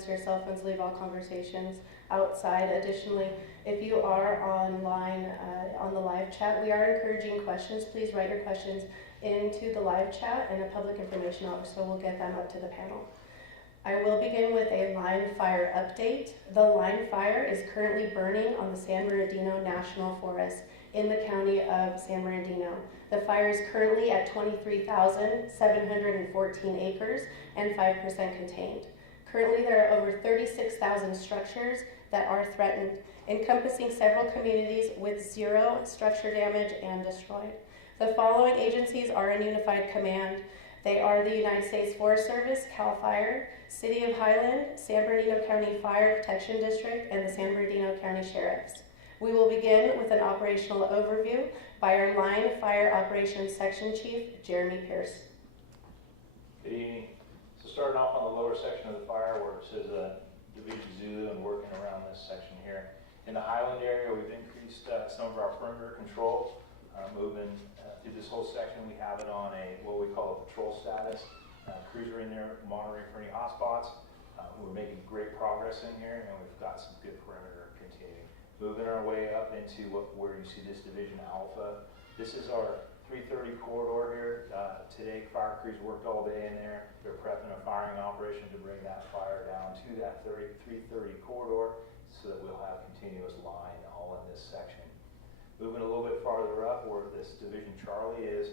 comments or your cell phones, leave all conversations outside. Additionally, if you are online on the live chat, we are encouraging questions. Please write your questions into the live chat, and a public information officer will get them up to the panel. I will begin with a line fire update. The line fire is currently burning on the San Bernardino National Forest in the county of San Bernardino. The fire is currently at 23,714 acres and 5% contained. Currently, there are over 36,000 structures that are threatened, encompassing several communities with zero structure damage and destroyed. The following agencies are in unified command. They are the United States Forest Service, CAL FIRE, City of Highland, San Bernardino County Fire Protection District, and the San Bernardino County Sheriffs. We will begin with an operational overview by our Line Fire Operations Section Chief, Jeremy Pierce. Good evening. So starting off on the lower section of the fire where it says Division Zulu and working around this section here. In the Highland area, we've increased some of our perimeter control. Moving through this whole section, we have it on what we call a patrol status. Crews are in there monitoring for any hotspots. We're making great progress in here, and we've got some good perimeter continuing. Moving our way up into where you see this Division Alpha. This is our 330 corridor here. Today, fire crews worked all day in there. They're prepping a firing operation to bring that fire down to that 330 corridor so that we'll have continuous line all in this section. Moving a little bit farther up where this Division Charlie is,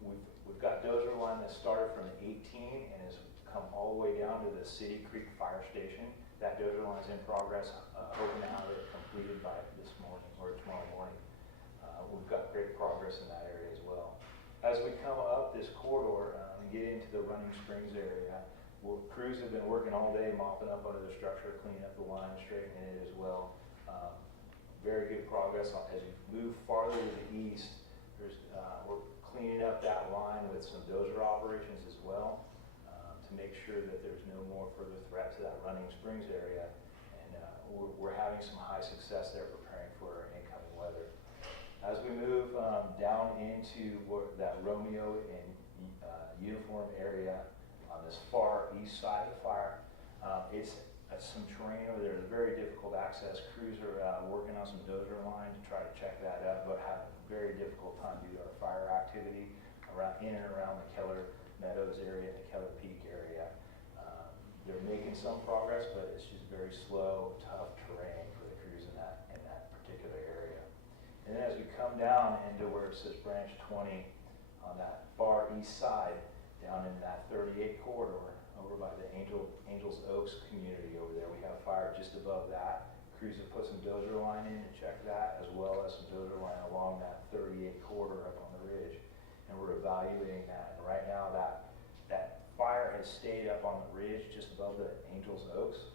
we've got dozer line that started from the 18 and has come all the way down to the City Creek Fire Station. That dozer line is in progress, hoping to have it completed by this morning or tomorrow morning. We've got great progress in that area as well. As we come up this corridor and get into the Running Springs area, crews have been working all day mopping up under the structure, cleaning up the line, straightening it as well. Very good progress as you move farther to the east. We're cleaning up that line with some dozer operations as well to make sure that there's no more further threat to that Running Springs area. And we're having some high success there preparing for incoming weather. As we move down into that Romeo and uniform area on this far east side of the fire, it's some terrain over there. It's very difficult access. Crews are working on some dozer line to try to check that out, but have a very difficult time due to our fire activity in and around the Keller Meadows area and the Keller Peak area. They're making some progress, but it's just very slow, tough terrain for the crews in that particular area. And then as we come down into where it says Branch 20 on that far east side, down in that 38 corridor, over by the Angels Oaks community over there. We have fire just above that. Crews have put some dozer line in to check that, as well as some dozer line along that 38 corridor up on the ridge. And we're evaluating that. And right now that fire has stayed up on the ridge just above the Angels Oaks.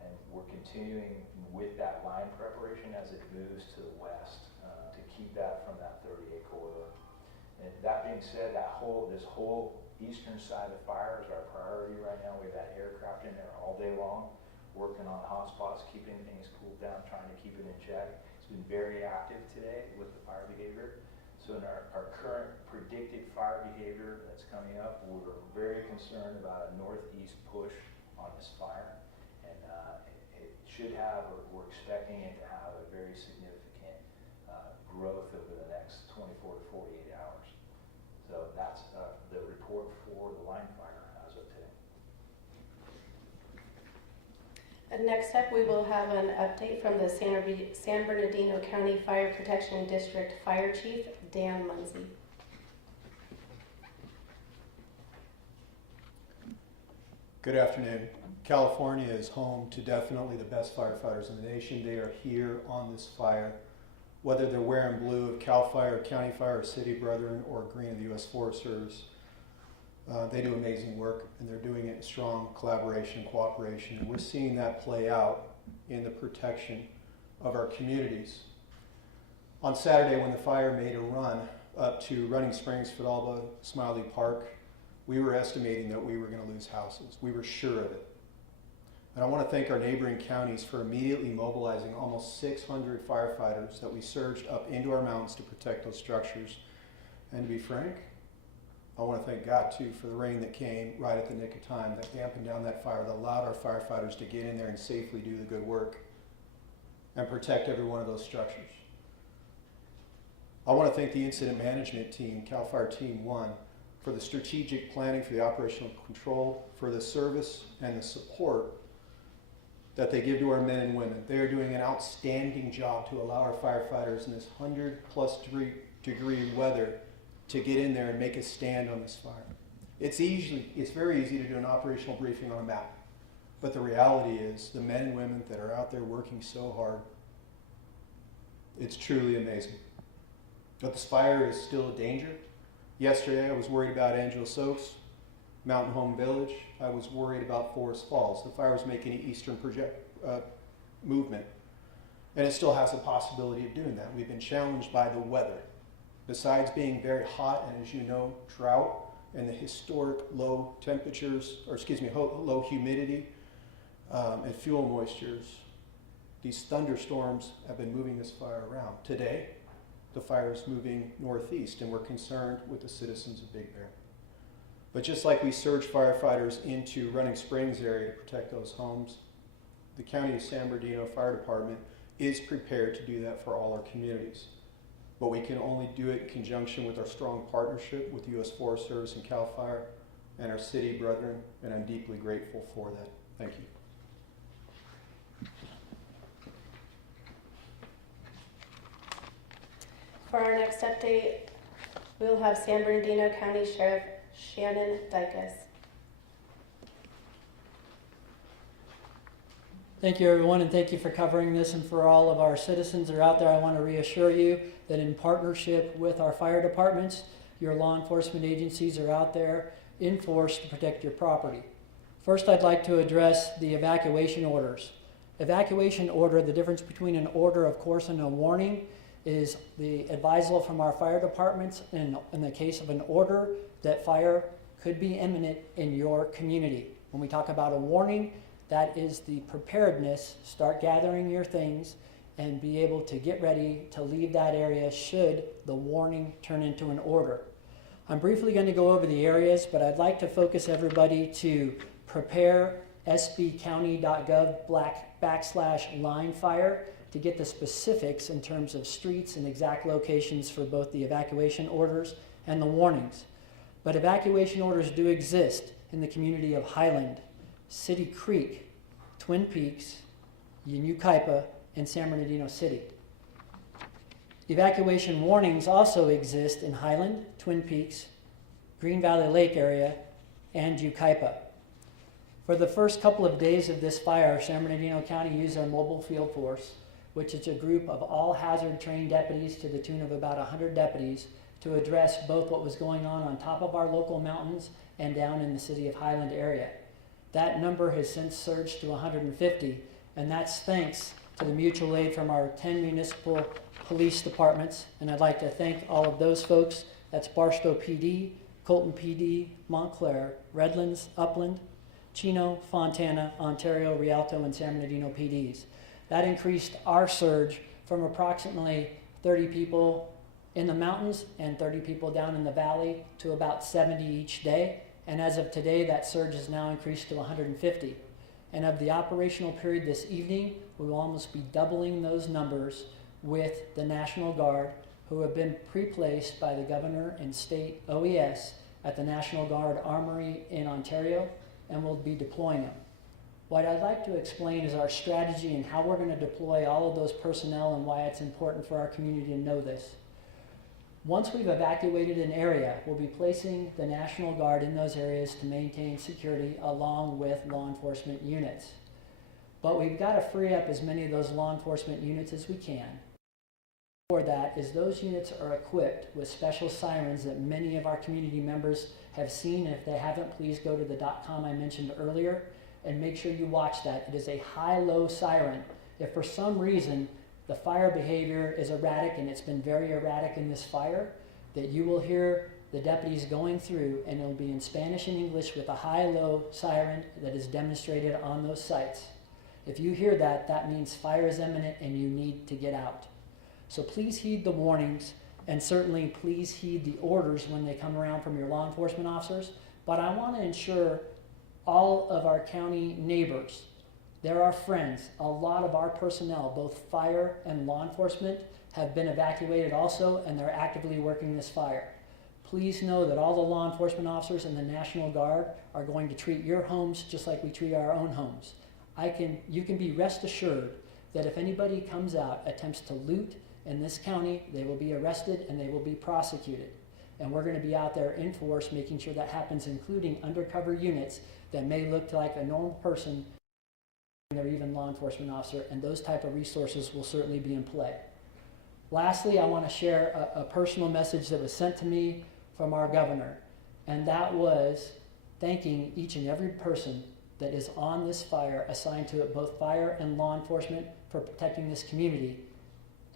And we're continuing with that line preparation as it moves to the west to keep that from that 38 corridor. And that being said, this whole eastern side of the fire is our priority right now. We have that aircraft in there all day long, working on hotspots, keeping things cooled down, trying to keep it in check. It's been very active today with the fire behavior. So in our current predicted fire behavior that's coming up, we're very concerned about a northeast push on this fire. And it should have, or we're expecting it to have a very significant growth over the next 24 to 48 hours. So that's the report for the line fire as of today. And next up, we will have an update from the San Bernardino County Fire Protection District Fire Chief, Dan Munsey. Good afternoon. California is home to definitely the best firefighters in the nation. They are here on this fire. Whether they're wearing blue of CAL FIRE, County Fire, City Brethren, or green of the U.S. Forest Service, they do amazing work, and they're doing it in strong collaboration and cooperation. And we're seeing that play out in the protection of our communities. On Saturday, when the fire made a run up to Running Springs, Fidalgo, Smiley Park, we were estimating that we were going to lose houses. We were sure of it. And I want to thank our neighboring counties for immediately mobilizing almost 600 firefighters that we surged up into our mountains to protect those structures. And to be frank, I want to thank God too for the rain that came right at the nick of time, that dampened down that fire, that allowed our firefighters to get in there and safely do the good work and protect every one of those structures. I want to thank the incident management team, CAL FIRE Team 1, for the strategic planning, for the operational control, for the service and the support that they give to our men and women. They are doing an outstanding job to allow our firefighters in this 100+ degree weather to get in there and make a stand on this fire. It's very easy to do an operational briefing on a map, but the reality is the men and women that are out there working so hard, it's truly amazing. But this fire is still a danger. Yesterday I was worried about Angeles Oaks, Mountain Home Village. I was worried about Forest Falls. The fire was making an eastern movement, and it still has a possibility of doing that. We've been challenged by the weather. Besides being very hot and, as you know, drought and the historic low temperatures, low humidity and fuel moistures, these thunderstorms have been moving this fire around. Today, the fire is moving northeast, and we're concerned with the citizens of Big Bear. But just like we surged firefighters into Running Springs area to protect those homes, the County of San Bernardino Fire Department is prepared to do that for all our communities. But we can only do it in conjunction with our strong partnership with the U.S. Forest Service and CAL FIRE and our city brethren, and I'm deeply grateful for that. Thank you. For our next update, we'll have San Bernardino County Sheriff Shannon Dykus. Thank you, everyone, and thank you for covering this. And for all of our citizens that are out there, I want to reassure you that in partnership with our fire departments, your law enforcement agencies are out there in force to protect your property. First, I'd like to address the evacuation orders. Evacuation order, the difference between an order, of course, and a warning is the advisal from our fire departments in the case of an order that fire could be imminent in your community. When we talk about a warning, that is the preparedness. Start gathering your things and be able to get ready to leave that area should the warning turn into an order. I'm briefly going to go over the areas, but I'd like to focus everybody to prepare sbcounty.gov/line fire to get the specifics in terms of streets and exact locations for both the evacuation orders and the warnings. But evacuation orders do exist in the community of Highland, City Creek, Twin Peaks, Yucaipa, and San Bernardino City. Evacuation warnings also exist in Highland, Twin Peaks, Green Valley Lake area, and Yucaipa. For the first couple of days of this fire, San Bernardino County used our mobile field force, which is a group of all hazard trained deputies to the tune of about 100 deputies to address both what was going on top of our local mountains and down in the city of Highland area. That number has since surged to 150, and that's thanks to the mutual aid from our 10 municipal police departments. And I'd like to thank all of those folks. That's Barstow PD, Colton PD, Montclair, Redlands, Upland, Chino, Fontana, Ontario, Rialto, and San Bernardino PDs. That increased our surge from approximately 30 people in the mountains and 30 people down in the valley to about 70 each day. And as of today, that surge has now increased to 150. And of the operational period this evening, we will almost be doubling those numbers with the National Guard, who have been pre-placed by the governor and state OES at the National Guard Armory in Ontario, and we'll be deploying them. What I'd like to explain is our strategy and how we're going to deploy all of those personnel and why it's important for our community to know this. Once we've evacuated an area, we'll be placing the National Guard in those areas to maintain security along with law enforcement units. But we've got to free up as many of those law enforcement units as we can. For that is those units are equipped with special sirens that many of our community members have seen. And if they haven't, please go to the .com I mentioned earlier and make sure you watch that. It is a high-low siren. If for some reason the fire behavior is erratic, and it's been very erratic in this fire, that you will hear the deputies going through, and it'll be in Spanish and English with a high-low siren that is demonstrated on those sites. If you hear that, that means fire is imminent and you need to get out. So please heed the warnings And certainly please heed the orders when they come around from your law enforcement officers. But I want to ensure all of our county neighbors, they're our friends. A lot of our personnel, both fire and law enforcement, have been evacuated also, and they're actively working this fire. Please know that all the law enforcement officers and the National Guard are going to treat your homes just like we treat our own homes. You can be rest assured that if anybody comes out, attempts to loot in this county, they will be arrested and they will be prosecuted. And we're going to be out there in force making sure that happens, including undercover units that may look like a normal person or even law enforcement officer, and those type of resources will certainly be in play. Lastly, I want to share a personal message that was sent to me from our governor, and that was thanking each and every person that is on this fire, assigned to it, both fire and law enforcement, for protecting this community.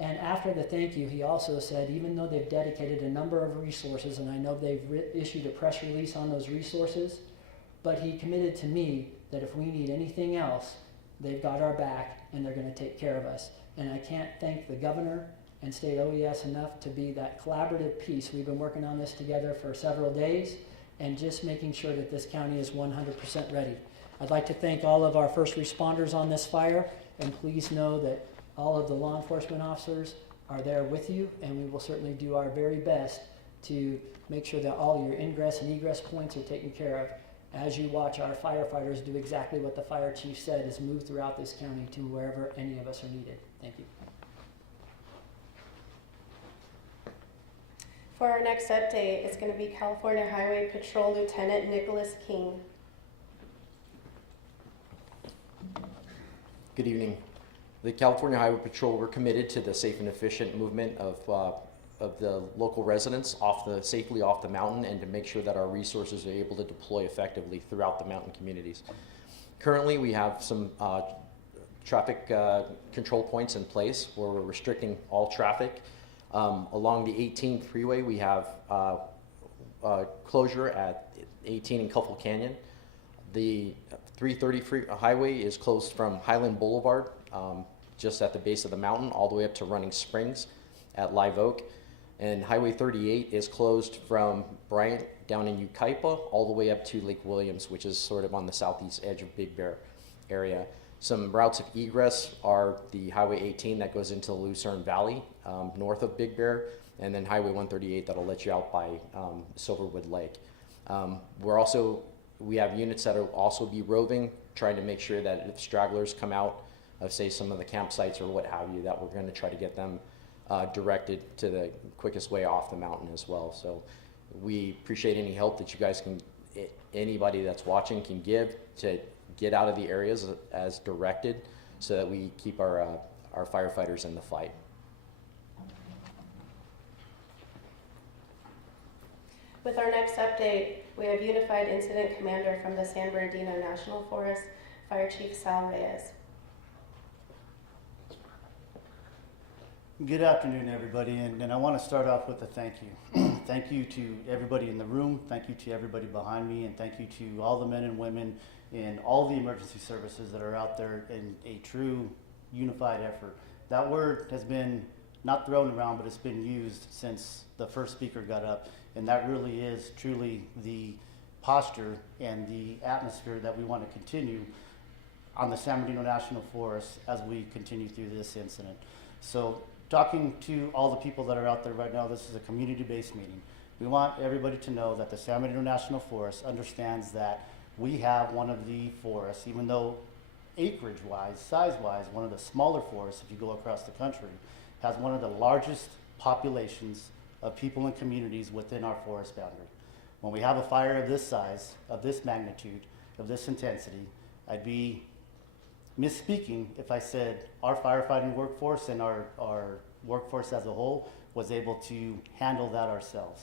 And after the thank you, he also said, even though they've dedicated a number of resources, and I know they've issued a press release on those resources, but he committed to me that if we need anything else, they've got our back and they're going to take care of us. And I can't thank the governor and state OES enough to be that collaborative piece. We've been working on this together for several days and just making sure that this county is 100% ready. I'd like to thank all of our first responders on this fire, and please know that all of the law enforcement officers are there with you, and we will certainly do our very best to make sure that all your ingress and egress points are taken care of as you watch our firefighters do exactly what the fire chief said, is move throughout this county to wherever any of us are needed. Thank you. For our next update, it's going to be California Highway Patrol Lieutenant Nicholas King. Good evening. The California Highway Patrol, we're committed to the safe and efficient movement of the local residents safely off the mountain, and to make sure that our resources are able to deploy effectively throughout the mountain communities. Currently, we have some traffic control points in place where we're restricting all traffic. Along the 18 freeway, we have closure at 18 in Cuffle Canyon. The 330 highway is closed from Highland Boulevard, just at the base of the mountain, all the way up to Running Springs at Live Oak. And Highway 38 is closed from Bryant down in Yucaipa all the way up to Lake Williams, which is sort of on the southeast edge of Big Bear area. Some routes of egress are the Highway 18 that goes into the Lucerne Valley, north of Big Bear, and then Highway 138 that'll let you out by Silverwood Lake. We have units that will also be roving, trying to make sure that if stragglers come out of, say, some of the campsites or what have you, that we're going to try to get them directed to the quickest way off the mountain as well. So we appreciate any help that you guys anybody that's watching can give to get out of the areas as directed, so that we keep our firefighters in the fight. With our next update, we have Unified Incident Commander from the San Bernardino National Forest, Fire Chief Sal Reyes. Good afternoon, everybody, and I want to start off with a thank you. Thank you to everybody in the room, thank you to everybody behind me, and thank you to all the men and women in all the emergency services that are out there in a true unified effort. That word has been not thrown around, but it's been used since the first speaker got up, and that really is truly the posture and the atmosphere that we want to continue on the San Bernardino National Forest as we continue through this incident. So, talking to all the people that are out there right now, this is a community-based meeting. We want everybody to know that the San Bernardino National Forest understands that we have one of the forests, even though acreage-wise, size-wise, one of the smaller forests, if you go across the country, has one of the largest populations of people and communities within our forest boundary. When we have a fire of this size, of this magnitude, of this intensity, I'd be misspeaking if I said our firefighting workforce and our workforce as a whole was able to handle that ourselves.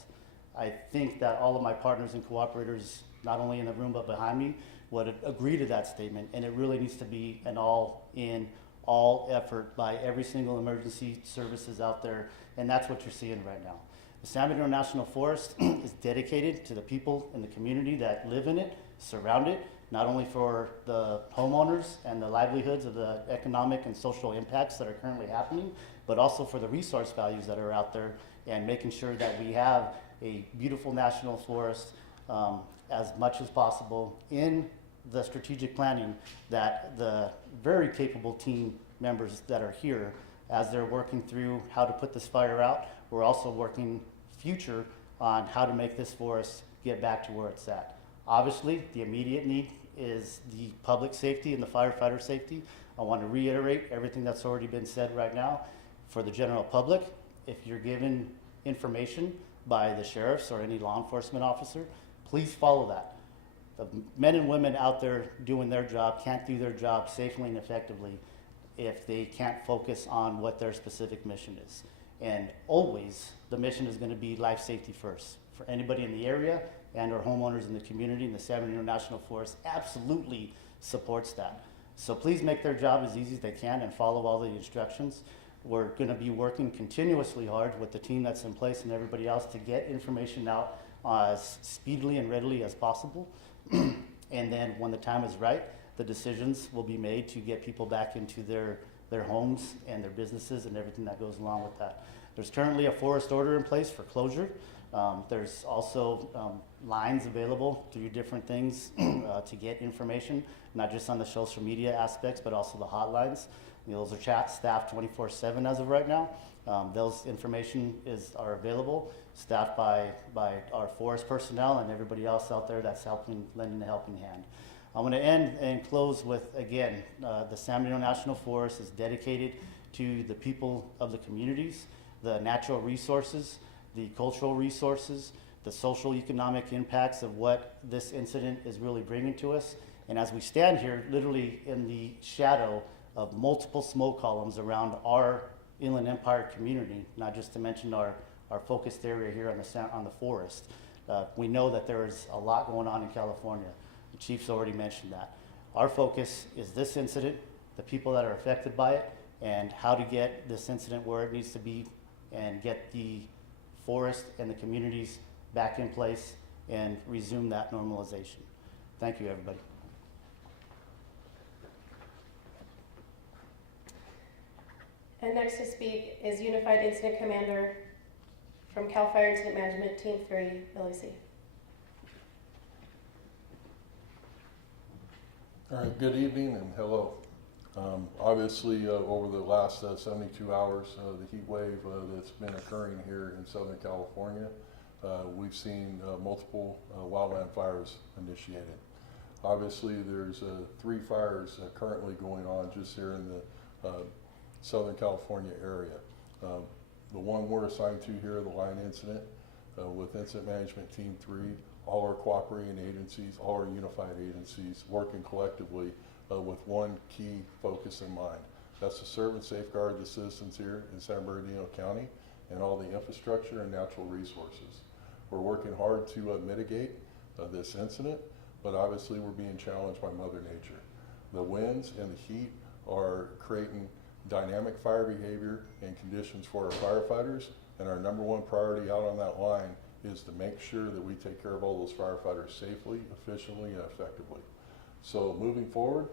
I think that all of my partners and cooperators, not only in the room but behind me, would agree to that statement, and it really needs to be an all effort by every single emergency services out there, and that's what you're seeing right now. The San Bernardino National Forest is dedicated to the people in the community that live in it, surround it, not only for the homeowners and the livelihoods of the economic and social impacts that are currently happening, but also for the resource values that are out there and making sure that we have a beautiful national forest as much as possible in the strategic planning that the very capable team members that are here, as they're working through how to put this fire out, we're also working future on how to make this forest get back to where it's at. Obviously, the immediate need is the public safety and the firefighter safety. I want to reiterate everything that's already been said right now. For the general public, if you're given information by the sheriffs or any law enforcement officer, please follow that. The men and women out there doing their job can't do their job safely and effectively if they can't focus on what their specific mission is. And always, the mission is going to be life safety first. For anybody in the area and our homeowners in the community, and the San Bernardino National Forest absolutely supports that. So please make their job as easy as they can and follow all the instructions. We're going to be working continuously hard with the team that's in place and everybody else to get information out as speedily and readily as possible. And then when the time is right, the decisions will be made to get people back into their homes and their businesses and everything that goes along with that. There's currently a forest order in place for closure. There's also lines available through different things to get information, not just on the social media aspects, but also the hotlines. You know, those are chat staffed 24/7 as of right now. Those information are available, staffed by our forest personnel and everybody else out there that's lending a helping hand. I'm going to end and close with, again, the San Bernardino National Forest is dedicated to the people of the communities, the natural resources, the cultural resources, the social economic impacts of what this incident is really bringing to us. And as we stand here, literally in the shadow of multiple smoke columns around our Inland Empire community, not just to mention our focused area here on the forest, we know that there is a lot going on in California. The chief's already mentioned that. Our focus is this incident, the people that are affected by it, and how to get this incident where it needs to be and get the forest and the communities back in place and resume that normalization. Thank you, everybody. And next to speak is Unified Incident Commander from CAL FIRE Incident Management Team 3, Billy C. All right, good evening and hello. Obviously, over the last 72 hours, the heat wave that's been occurring here in Southern California, we've seen multiple wildland fires initiated. Obviously, there's 3 fires currently going on just here in the Southern California area. The one we're assigned to here, the line incident, with Incident Management Team 3, all our cooperating agencies, all our unified agencies working collectively with one key focus in mind. That's to serve and safeguard the citizens here in San Bernardino County and all the infrastructure and natural resources. We're working hard to mitigate this incident, but obviously we're being challenged by Mother Nature. The winds and the heat are creating dynamic fire behavior and conditions for our firefighters, and our #1 priority out on that line is to make sure that we take care of all those firefighters safely, efficiently, and effectively. So moving forward,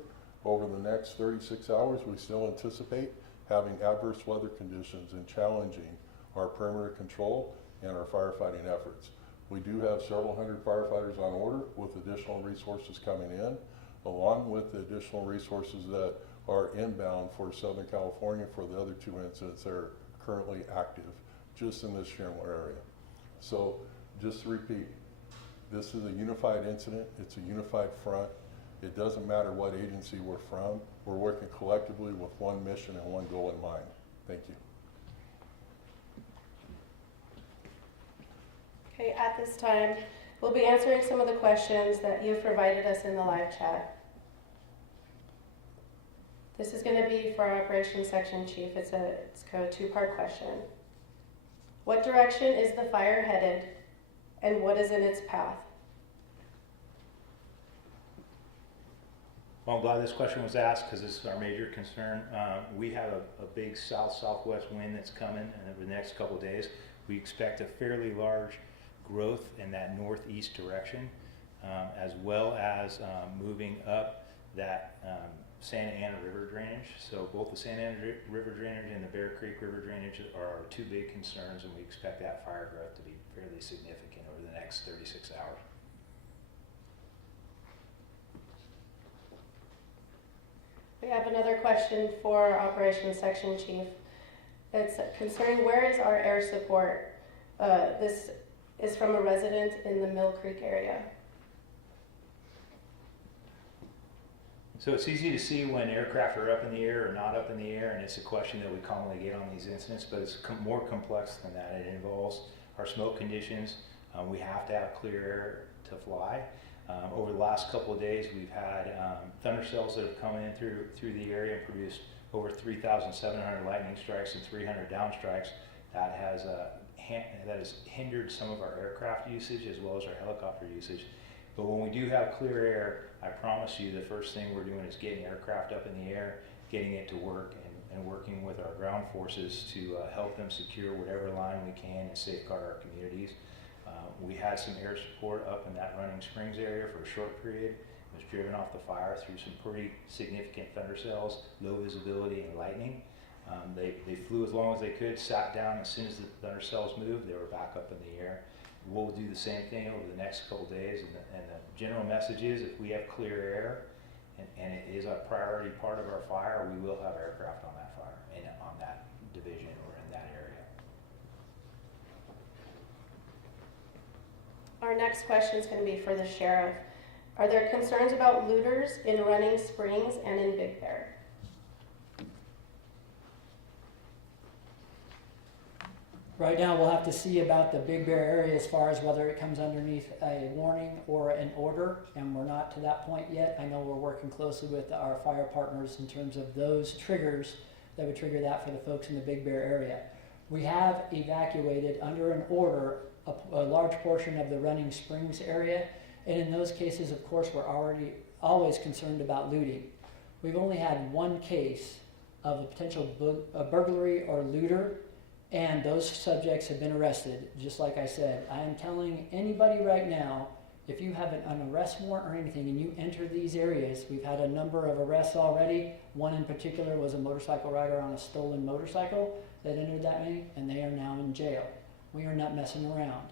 over the next 36 hours, we still anticipate having adverse weather conditions and challenging our perimeter control and our firefighting efforts. We do have several hundred firefighters on order with additional resources coming in, along with the additional resources that are inbound for Southern California for the other 2 incidents that are currently active just in this general area. So just to repeat, this is a unified incident. It's a unified front. It doesn't matter what agency we're from. We're working collectively with one mission and one goal in mind. Thank you. Okay, at this time, we'll be answering some of the questions that you've provided us in the live chat. This is going to be for our operations section chief. It's a 2-part question. What direction is the fire headed, and what is in its path? Well, I'm glad this question was asked because this is our major concern. We have a big south-southwest wind that's coming, and over the next couple of days, we expect a fairly large growth in that northeast direction. as well as moving up that Santa Ana River drainage. So both the Santa Ana River drainage and the Bear Creek River drainage are our two big concerns, and we expect that fire growth to be fairly significant over the next 36 hours. We have another question for our Operations Section Chief. It's concerning where is our air support? This is from a resident in the Mill Creek area. So it's easy to see when aircraft are up in the air or not up in the air, and it's a question that we commonly get on these incidents, but it's more complex than that. It involves our smoke conditions. We have to have clear air to fly. Over the last couple of days, we've had thunder cells that have come in through the area and produced over 3,700 lightning strikes and 300 down strikes. That has hindered some of our aircraft usage as well as our helicopter usage. But when we do have clear air, I promise you the first thing we're doing is getting aircraft up in the air, getting it to work, and working with our ground forces to help them secure whatever line we can and safeguard our communities. We had some air support up in that Running Springs area for a short period. It was driven off the fire through some pretty significant thunder cells, low visibility, and lightning. They flew as long as they could, sat down. As soon as the thunder cells moved, they were back up in the air. We'll do the same thing over the next couple days, and the general message is if we have clear air and it is a priority part of our fire, we will have aircraft on that fire and on that division or in that area. Our next question is going to be for the sheriff. Are there concerns about looters in Running Springs and in Big Bear? Right now, we'll have to see about the Big Bear area as far as whether it comes underneath a warning or an order, and we're not to that point yet. I know we're working closely with our fire partners in terms of those triggers that would trigger that for the folks in the Big Bear area. We have evacuated under an order a large portion of the Running Springs area, and in those cases, of course, we're always concerned about looting. We've only had one case of a potential burglary or looter, and those subjects have been arrested. Just like I said, I am telling anybody right now, if you have an arrest warrant or anything and you enter these areas, we've had a number of arrests already. One in particular was a motorcycle rider on a stolen motorcycle that entered that many, and they are now in jail. We are not messing around.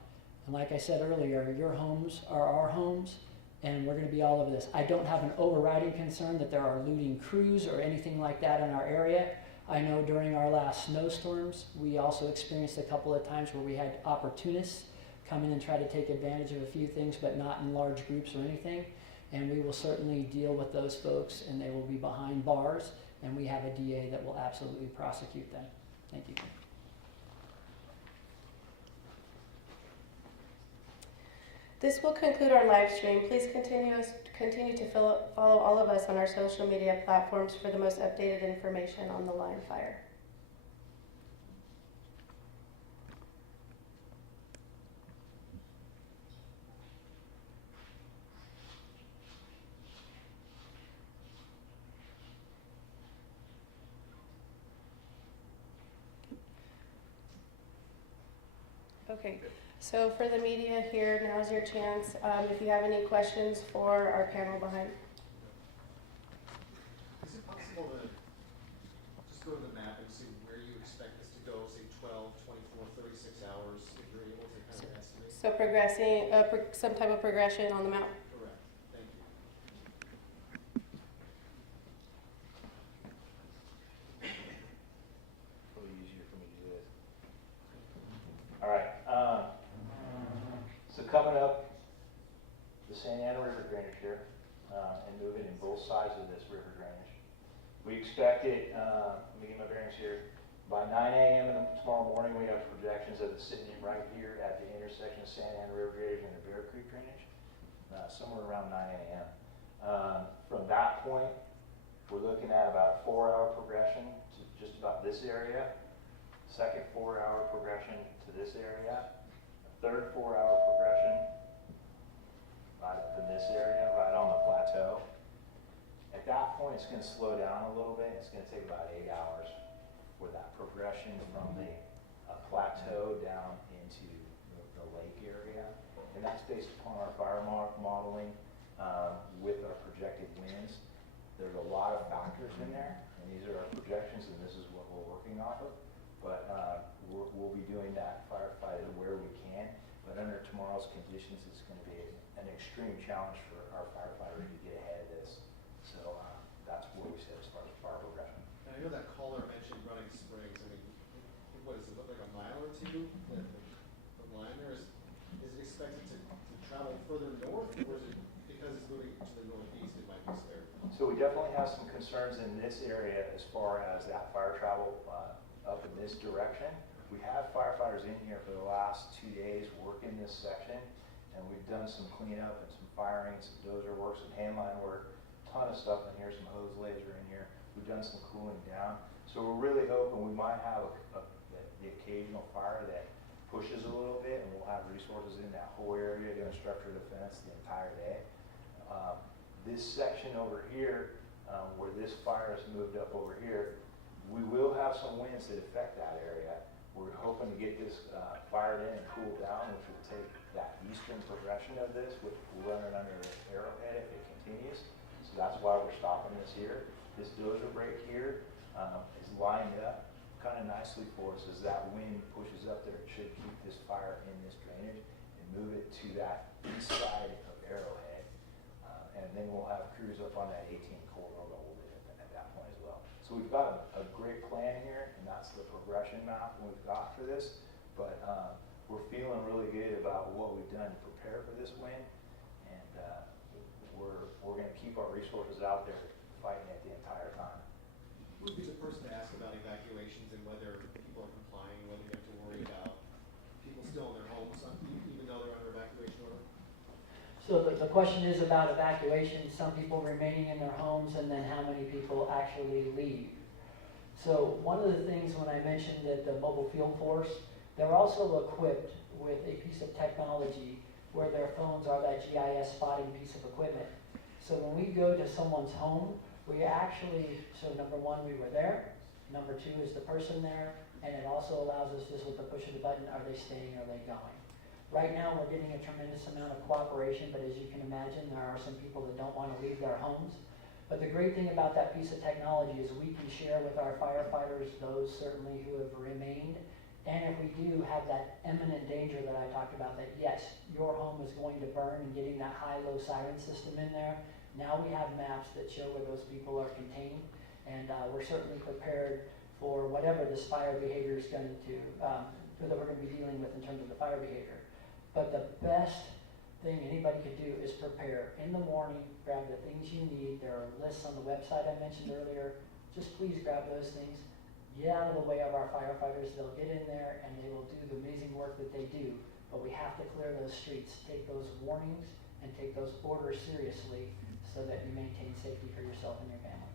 And like I said earlier, your homes are our homes, and we're going to be all over this. I don't have an overriding concern that there are looting crews or anything like that in our area. I know during our last snowstorms, we also experienced a couple of times where we had opportunists come in and try to take advantage of a few things, but not in large groups or anything. And we will certainly deal with those folks, and they will be behind bars, and we have a DA that will absolutely prosecute them. Thank you. This will conclude our live stream. Please continue to follow all of us on our social media platforms for the most updated information on the line fire. Okay. So for the media here, now's your chance. If you have any questions for our panel behind. Is it possible to just go to the map and see where you expect this to go, say 12, 24, 36 hours, if you're able to kind of estimate? So progressing, some type of progression on the map. Correct. Thank you. Probably easier for me to do this. All right. So coming up, the Santa Ana River drainage here, and moving in both sides of this river drainage. We expect it, let me get my bearings here, by 9 a.m. Tomorrow morning, we have projections of it sitting right here at the intersection of Santa Ana River drainage and the Bear Creek drainage, somewhere around 9 a.m. From that point, we're looking at about a 4-hour progression to just about this area, second 4-hour progression to this area, third 4-hour progression right up in this area, right on the plateau. At that point, it's going to slow down a little bit. It's going to take about 8 hours for that progression from the plateau down into the lake area. and that's based upon our fire modeling with our projected winds. There's a lot of factors in there, and these are our projections, and this is what we're working off of. But we'll be doing that firefighting where we can. But under tomorrow's conditions, it's going to be an extreme challenge for our firefighters to get ahead of this. So that's what we said as far as fire progression. And I know that caller mentioned running springs. I mean, what is it, like a mile or two? The line there, is it expected to travel further north, or is it because it's moving to the northeast, it might be spared? So we definitely have some concerns in this area as far as that fire travel up in this direction. We have firefighters in here for the last 2 days working this section, and we've done some cleanup and some firing, some dozer work, some handline work, ton of stuff in here, some hose laser in here. We've done some cooling down. So we're really hoping we might have the occasional fire that pushes a little bit, and we'll have resources in that whole area doing structure defense the entire day. This section over here, where this fire has moved up over here, we will have some winds that affect that area. We're hoping to get this fired in and cooled down, which will take that eastern progression of this, which will run it under Arrowhead if it continues. So that's why we're stopping this here. This dozer break here is lined up kind of nicely for us. As that wind pushes up there, it should keep this fire in this drainage and move it to that east side of Arrowhead. And then we'll have crews up on that 18 corridor to hold it at that point as well. So we've got a great plan here, and that's the progression map we've got for this. But we're feeling really good about what we've done to prepare for this wind, and we're going to keep our resources out there fighting it the entire time. Who would be the person to ask about evacuations and whether people are complying, whether you have to worry about people still in their homes, even though they're under evacuation order? So the question is about evacuation, some people remaining in their homes, and then how many people actually leave. So one of the things when I mentioned that the mobile field force, they're also equipped with a piece of technology where their phones are that GIS spotting piece of equipment. So when we go to someone's home, we actually, so number one, we were there. Number two is the person there, and it also allows us just with the push of the button, are they staying, are they going? Right now, we're getting a tremendous amount of cooperation, but as you can imagine, there are some people that don't want to leave their homes. But the great thing about that piece of technology is we can share with our firefighters, those certainly who have remained, and if we do have that imminent danger that I talked about, that yes, your home is going to burn, and getting that high-low siren system in there, now we have maps that show where those people are contained, and we're certainly prepared for whatever this fire behavior is going to, that we're going to be dealing with in terms of the fire behavior. But the best thing anybody could do is prepare in the morning, grab the things you need. There are lists on the website I mentioned earlier. Just please grab those things. Get out of the way of our firefighters. They'll get in there and they will do the amazing work that they do. But we have to clear those streets, take those warnings, and take those orders seriously so that you maintain safety for yourself and your family.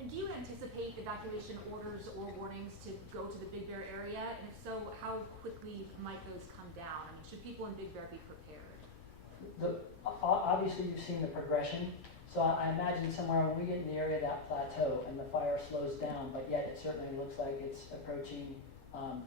And do you anticipate evacuation orders or warnings to go to the Big Bear area? And if so, how quickly might those come down? I mean, should people in Big Bear be prepared? Obviously, you've seen the progression. So I imagine somewhere when we get in the area of that plateau and the fire slows down, but yet it certainly looks like it's approaching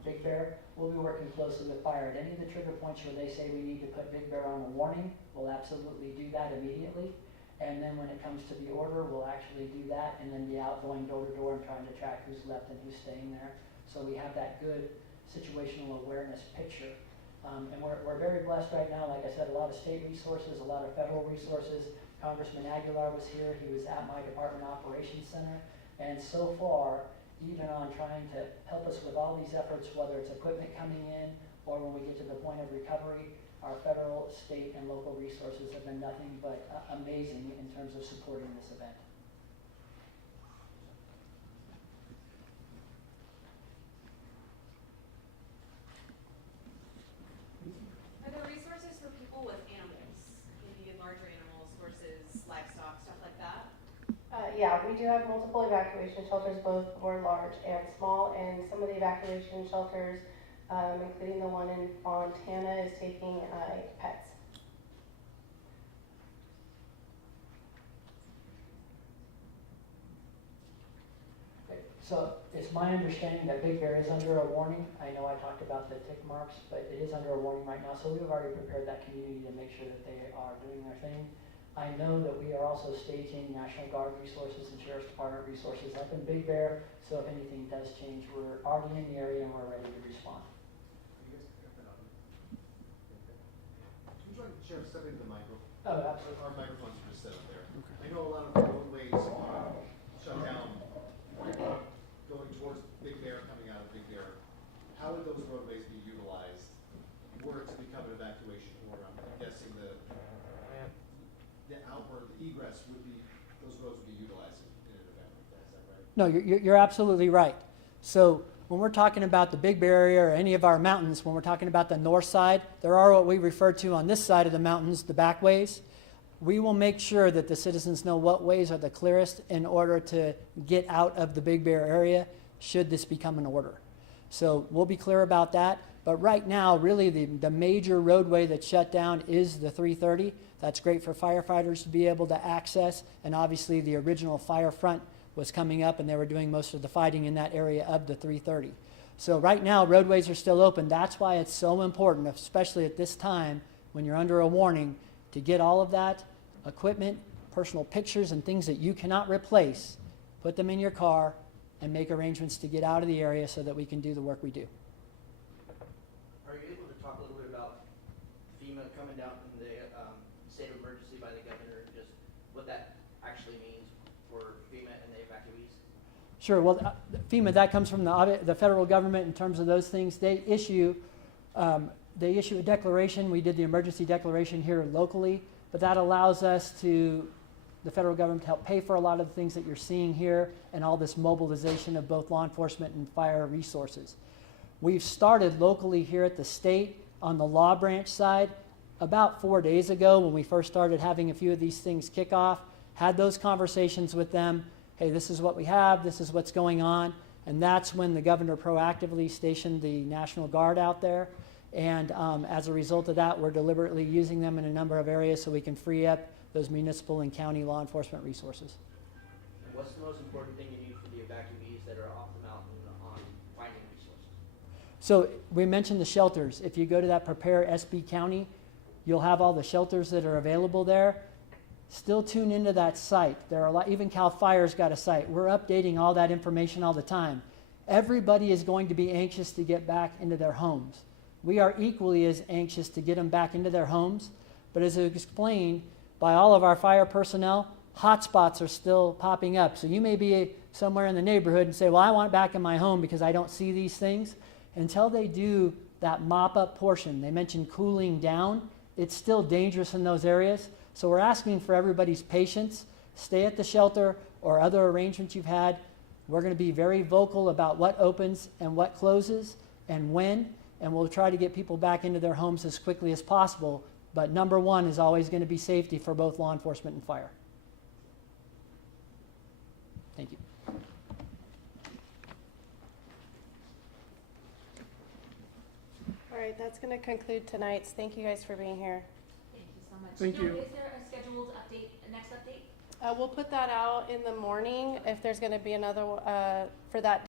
Big Bear, we'll be working closely with fire. At any of the trigger points where they say we need to put Big Bear on a warning, we'll absolutely do that immediately. And then when it comes to the order, we'll actually do that and then be out going door to door and trying to track who's left and who's staying there. So we have that good situational awareness picture. And we're very blessed right now. Like I said, a lot of state resources, a lot of federal resources. Congressman Aguilar was here. He was at my Department Operations Center. And so far, even on trying to help us with all these efforts, whether it's equipment coming in or when we get to the point of recovery, our federal, state, and local resources have been nothing but amazing in terms of supporting this event. Are there resources for people with animals, maybe larger animals versus livestock, stuff like that? Yeah, we do have multiple evacuation shelters, both for large and small, and some of the evacuation shelters, including the one in Fontana, is taking pets. So it's my understanding that Big Bear is under a warning. I know I talked about the tick marks, but it is under a warning right now. So we've already prepared that community to make sure that they are doing their thing. I know that we are also staging National Guard resources and Sheriff's Department resources up in Big Bear. So if anything does change, we're already in the area and we're ready to respond. You guys pick up that audio? Can you try to share, step into the micro? Oh, absolutely. Our microphones are just set up there. I know a lot of the roadways are shut down, going towards Big Bear, coming out of Big Bear. How would those roadways be utilized were it to become an evacuation order? I'm guessing the outward, the egress would be, those roads would be utilized in an event like that, is that right? No, you're absolutely right. So when we're talking about the Big Bear area or any of our mountains, when we're talking about the north side, there are what we refer to on this side of the mountains, the back ways. We will make sure that the citizens know what ways are the clearest in order to get out of the Big Bear area should this become an order. So we'll be clear about that. But right now, really the major roadway that's shut down is the 330. That's great for firefighters to be able to access. And obviously the original fire front was coming up and they were doing most of the fighting in that area of the 330. So right now, roadways are still open. That's why it's so important, especially at this time when you're under a warning, to get all of that equipment, personal pictures, and things that you cannot replace, put them in your car, and make arrangements to get out of the area so that we can do the work we do. Are you able to talk a little bit about FEMA coming down from the state of emergency by the governor, just what that actually means for FEMA and the evacuees? Sure. Well, FEMA, that comes from the federal government in terms of those things. They issue a declaration. We did the emergency declaration here locally, but that allows us to, the federal government, to help pay for a lot of the things that you're seeing here and all this mobilization of both law enforcement and fire resources. We've started locally here at the state on the law branch side about 4 days ago when we first started having a few of these things kick off, had those conversations with them. Hey, this is what we have, this is what's going on. And that's when the governor proactively stationed the National Guard out there. And as a result of that, we're deliberately using them in a number of areas so we can free up those municipal and county law enforcement resources. And what's the most important thing you need for the evacuees that are off the mountain on finding resources? So we mentioned the shelters. If you go to that Prepare SB County, you'll have all the shelters that are available there. Still tune into that site. There are a lot, even CAL FIRE's got a site. We're updating all that information all the time. Everybody is going to be anxious to get back into their homes. We are equally as anxious to get them back into their homes, but as explained by all of our fire personnel, hotspots are still popping up. So you may be somewhere in the neighborhood and say, well, I want back in my home because I don't see these things. Until they do that mop-up portion, they mentioned cooling down, it's still dangerous in those areas. So we're asking for everybody's patience. Stay at the shelter or other arrangements you've had. We're going to be very vocal about what opens and what closes and when, and we'll try to get people back into their homes as quickly as possible. But number one is always going to be safety for both law enforcement and fire. Thank you. All right, that's going to conclude tonight's. Thank you guys for being here. Thank you so much. Thank you. Is there a scheduled update, next update? We'll put that out in the morning if there's going to be another for that